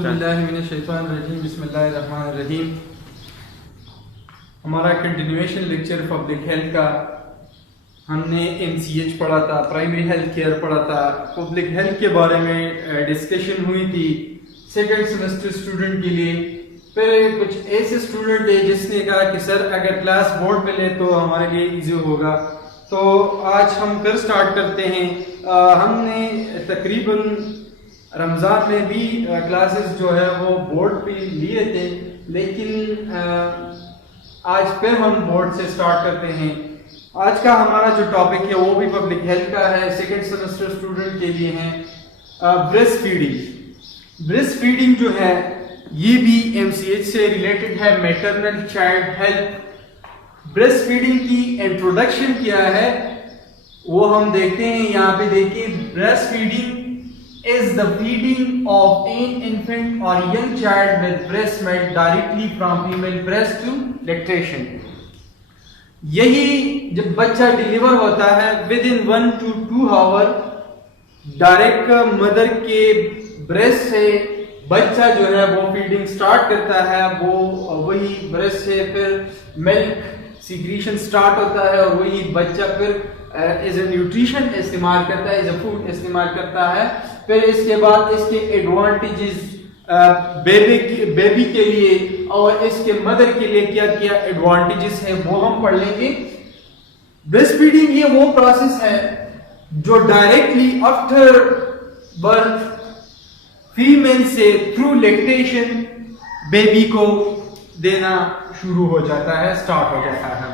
औज़ुबिल्लाहिमिनश्शैतानिर्रजीम बिस्मिल्लाहिर्रहमानिर्रहीम। हमारा continuation lecture public health का, हमने MCH पढ़ा था, प्राइमरी हेल्थ केयर पढ़ा था, पब्लिक हेल्थ के बारे में डिस्कशन हुई थी सेकेंड सेमेस्टर स्टूडेंट के लिए। फिर कुछ ऐसे स्टूडेंट थे जिसने कहा कि सर अगर क्लास बोर्ड पे ले तो हमारे लिए इजी होगा। तो आज हम फिर स्टार्ट करते हैं। हमने तकरीबन रमज़ान में भी क्लासेस जो है वो बोर्ड पे लिए थे, लेकिन आज फिर हम बोर्ड से स्टार्ट करते हैं। आज का हमारा जो टॉपिक है वो भी पब्लिक हेल्थ का है, सेकेंड सेमेस्टर स्टूडेंट के लिए है। Breast feeding. ब्रेस्ट फीडिंग जो है ये भी MCH से रिलेटेड है, maternal child health. Breast feeding की इंट्रोडक्शन क्या है वो हम देखते हैं। यहाँ पे देखिए, breast feeding is the feeding of an infant or young child with breast milk directly from female breast to lactation। यही जब बच्चा डिलीवर होता है within 1 to 2 hour direct mother के ब्रेस्ट से बच्चा जो है वो फीडिंग स्टार्ट करता है। वो वही ब्रेस्ट से फिर मिल्क सीक्रेशन स्टार्ट होता है और वही बच्चा फिर एज ए न्यूट्रिशन इस्तेमाल करता है, एज ए फूड इस्तेमाल करता है। फिर इसके बाद इसके एडवांटेजेस बेबी के लिए और इसके मदर के लिए क्या क्या एडवांटेजेस है वो हम पढ़ लेंगे। ब्रेस्ट फीडिंग ये वो प्रोसेस है जो डायरेक्टली आफ्टर बर्थ फीमेल से थ्रू लैक्टेशन बेबी को देना शुरू हो जाता है, स्टार्ट हो जाता है।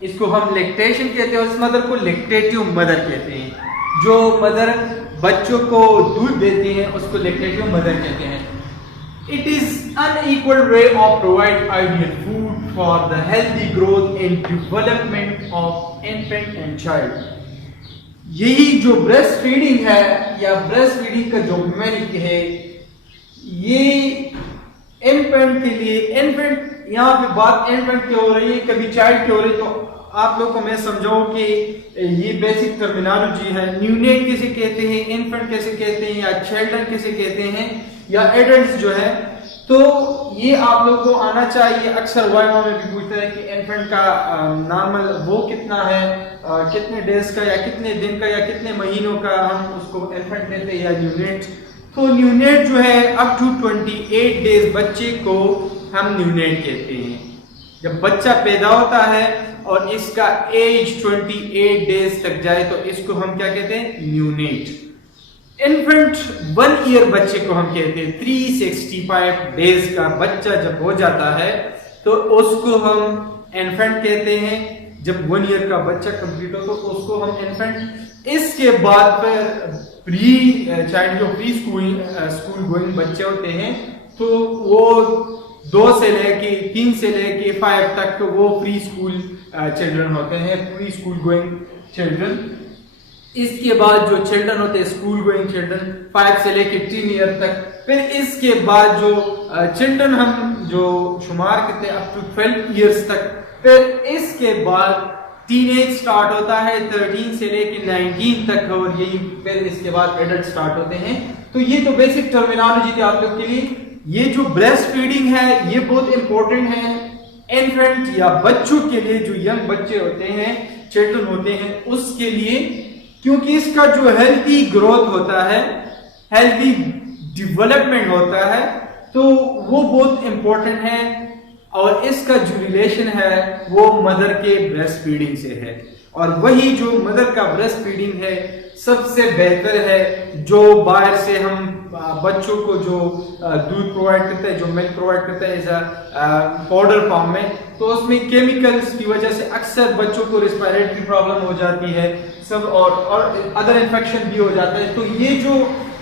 इसको हम लैक्टेशन कहते हैं और इस मदर को लैक्टेटिव मदर कहते हैं। जो मदर बच्चों को दूध देती हैं उसको लैक्टेटिव मदर कहते हैं। It is unequal way of provide ideal food for the healthy growth and development of infant and child. यही जो ब्रेस्ट फीडिंग है या ब्रेस्ट फीडिंग का जो मिल्क है ये इन्फेंट के लिए, इन्फेंट यहाँ पे बात इन्फेंट की हो रही है, कभी चाइल्ड की हो रही है, तो आप लोग को मैं समझाऊं कि ये बेसिक टर्मिनोलॉजी है। न्यूनेट कैसे कहते हैं, इन्फेंट कैसे कहते हैं, या चिल्ड्रन कैसे कहते हैं, या एडल्ट जो है, तो ये आप लोग को आना चाहिए। अक्सर वाइवा में भी पूछता है कि इन्फेंट का नॉर्मल वो कितना है, कितने डेज का या कितने दिन का या कितने महीनों का हम उसको इन्फेंट कहते हैं, या न्यूनेट। तो न्यूनेट जो है अप टू 28 डेज बच्चे को हम न्यूनेट कहते हैं। जब बच्चा पैदा होता है और इसका एज 28 डेज तक जाए तो इसको हम क्या कहते हैं, न्यूनेट। इन्फेंट 1 ईयर बच्चे को हम कहते हैं। 365 डेज का बच्चा जब हो जाता है तो उसको हम इन्फेंट कहते हैं। जब 1 ईयर का बच्चा कंप्लीट हो तो उसको हम इन्फेंट। इसके बाद फिर प्री चाइल्ड जो प्री स्कूल गोइंग बच्चे होते हैं तो वो 2 से लेके 3 से लेके 5 तक वो प्री स्कूल चिल्ड्रन होते हैं, प्री स्कूल गोइंग चिल्ड्रन। इसके बाद जो चिल्ड्रन होते हैं स्कूल गोइंग चिल्ड्रन 5 से लेके 3 ईयर तक। फिर इसके बाद जो चिल्ड्रन हम जो शुमार करते हैं अप टू 12 ईयर्स तक। फिर इसके बाद टीनेज स्टार्ट होता है 13 से लेके 19 तक और यही फिर इसके बाद एडल्ट स्टार्ट होते हैं। तो ये तो बेसिक टर्मिनोलॉजी थी आप लोग के लिए। ये जो ब्रेस्ट फीडिंग है ये बहुत इंपॉर्टेंट है इन्फेंट या बच्चों के लिए, जो यंग बच्चे होते हैं, चिल्ड्रन होते हैं, उसके लिए, क्योंकि इसका जो हेल्दी ग्रोथ होता है, हेल्दी डेवलपमेंट होता है, तो वो बहुत इंपॉर्टेंट है। और इसका जो रिलेशन है वो मदर के ब्रेस्ट फीडिंग से है। और वही जो मदर का ब्रेस्ट फीडिंग है सबसे बेहतर है। जो बाहर से हम बच्चों को जो दूध प्रोवाइड करता है, जो मिल्क प्रोवाइड करता है एज अ पाउडर फॉर्म में, तो उसमें केमिकल्स की वजह से अक्सर बच्चों को रिस्पिरेटरी प्रॉब्लम हो जाती है सब, और अदर इन्फेक्शन भी हो जाता है। तो ये जो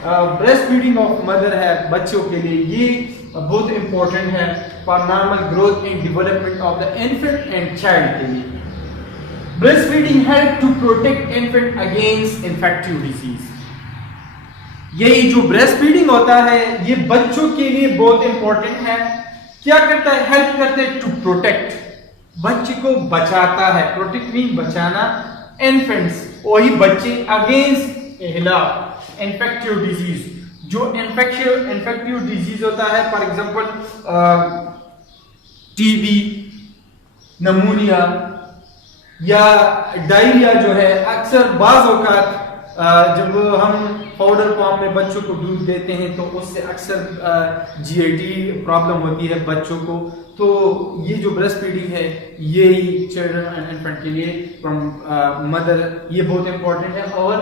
ब्रेस्ट फीडिंग ऑफ मदर है बच्चों के लिए ये बहुत इंपॉर्टेंट है for normal growth and development of the infant and child के लिए। Breast feeding help to protect infant against infective disease. यही जो ब्रेस्ट फीडिंग होता है ये बच्चों के लिए बहुत इंपॉर्टेंट है। क्या करता है, हेल्प करते हैं टू प्रोटेक्ट, बच्चे को बचाता है। प्रोटेक्ट मीन बचाना, इन्फेंट्स वही बच्चे अगेंस्ट इन्फेक्टिव डिजीज जो इन्फेक्टिव डिजीज होता है, फॉर एग्जांपल टीबी, नमूनिया या डायरिया जो है, अक्सर बाज औकात जब हम पाउडर फॉर्म में बच्चों को दूध देते हैं तो उससे अक्सर जीआईटी प्रॉब्लम होती है बच्चों को। तो ये जो ब्रेस्ट फीडिंग है ये चिल्ड्रन एंड इन्फेंट के लिए फ्रॉम मदर ये बहुत इंपॉर्टेंट है और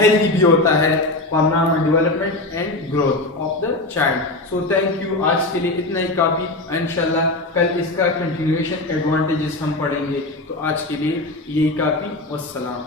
हेल्दी भी होता है for normal development and growth of the child. So thank you, आज के लिए इतना ही काफ़ी। इंशाल्लाह कल इसका कंटिन्यूएशन एडवांटेजेस हम पढ़ेंगे। तो आज के लिए यही काफ़ी। वस्सलाम।